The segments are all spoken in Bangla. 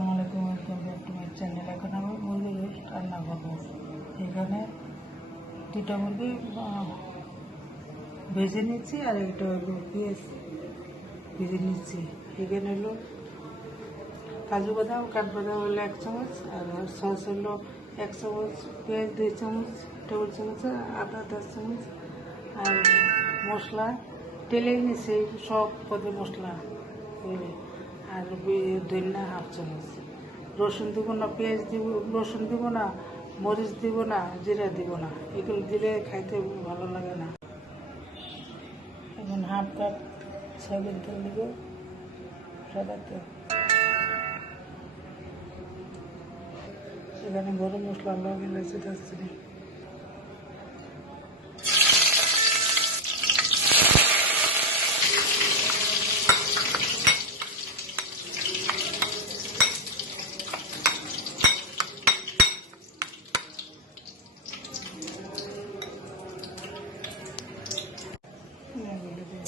আসসালামু আলাইকুম welcome back to my channel এখন আমি মুরগি রোস্ট রান্না করব এখানে দুটো মুরগি ভেজে নিচ্ছি আর একটা পেঁয়াজ ভেজে নিচ্ছি এখানে হলো কাজু বাদাম কাঠবাদাম হলো এক চামচ আর সস হলো এক চামচ, পেঁয়াজ দুই চামচ টেবিল চামচ, আদা দশ চামচ আর মশলা। তেলে নিচ্ছে সব পদের মশলা। আর ধন্যা হাফ চামচ রসুন দিব না, পেঁয়াজ দিব, রসুন দিব না, মরিচ দিব না, জিরা দিব না। এগুলো দিলে খাইতে ভালো লাগে না। এখন হাফ কাপ সয়াবিন তেল দিব, সাদা তেল। এখানে গরম মশলা লবণ, এলাচি, দারচিনি এগুলো দিয়ে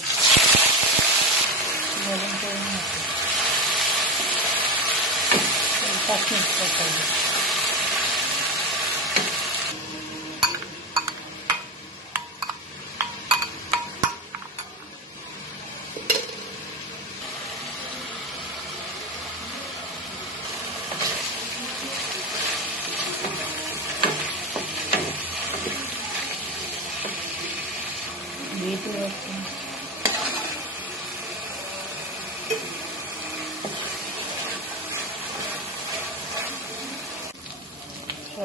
গরম করে নিচ্ছি পাঁচ মিনিট পর করব বিট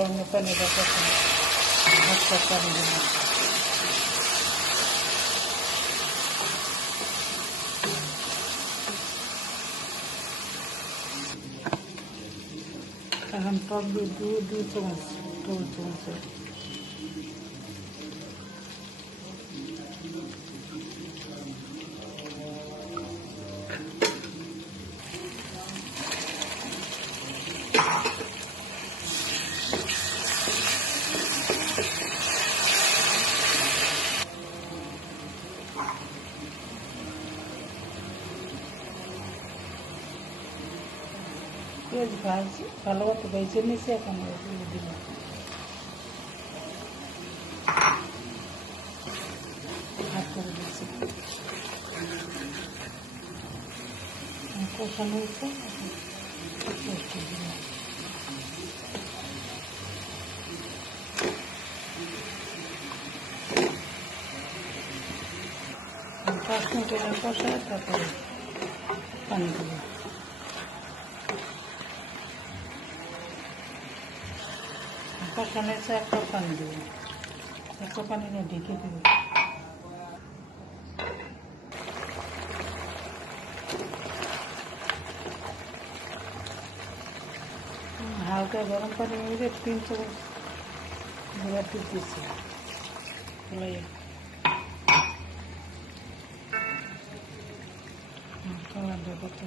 রয়েছে সঙ্গে পানি দেখা হাতটা পানি দেবো এখন টক দিয়ে দু দুই চামচ টেবিল পেঁয়াজ ভাজি, ভালো মতো ভেজে নিয়েছি, এখন দিলাম। ভাত করে দিচ্ছি কষানো পেস্টটা দিলাম। পাঁচ মিনিট কষায় তারপরে পানি দিলাম। কষানো পানি দেবো। এক পানি নিয়ে ঢেকে দেবো। হালকা গরম পানি মিলে তিন চামচ গোলাপ দুধ দিচ্ছি।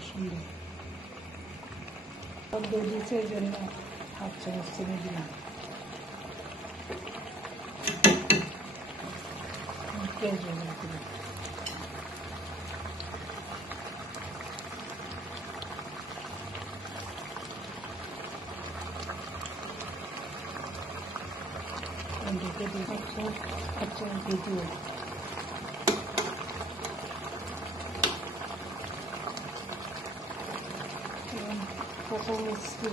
সুন্দর। এই জন্য চামচ দিলাম। পেঁয়াজ ব্যবহার করি ঢেকে দিই এক চামচ এক চামচ দিয়ে দিও কাঁচা মরিচ দিয়ে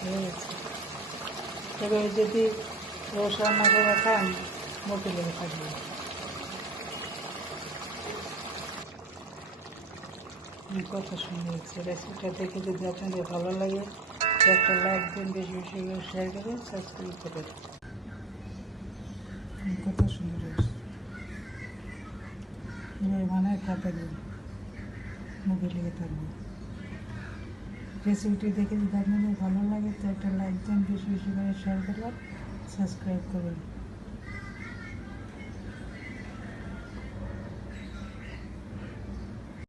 দিতে হয়ে। এবার যদি রোজ রান্না করে খান মোটে লেগে থাকবে কত সুন্দর রেসিপিটা দেখে যদি আপনাদের ভালো লাগে, একটা লাইক দিন, বেশি বেশি করে শেয়ার করে সাবস্ক্রাইব করে কত সুন্দর এবার মানে খাতে মুখে লেগে থাকবে। রেসিপিটি দেখে যদি আপনাদের ভালো লাগে, তো একটা লাইক দেন, বেশি বেশি করে শেয়ার করবেন সাবস্ক্রাইব করবেন।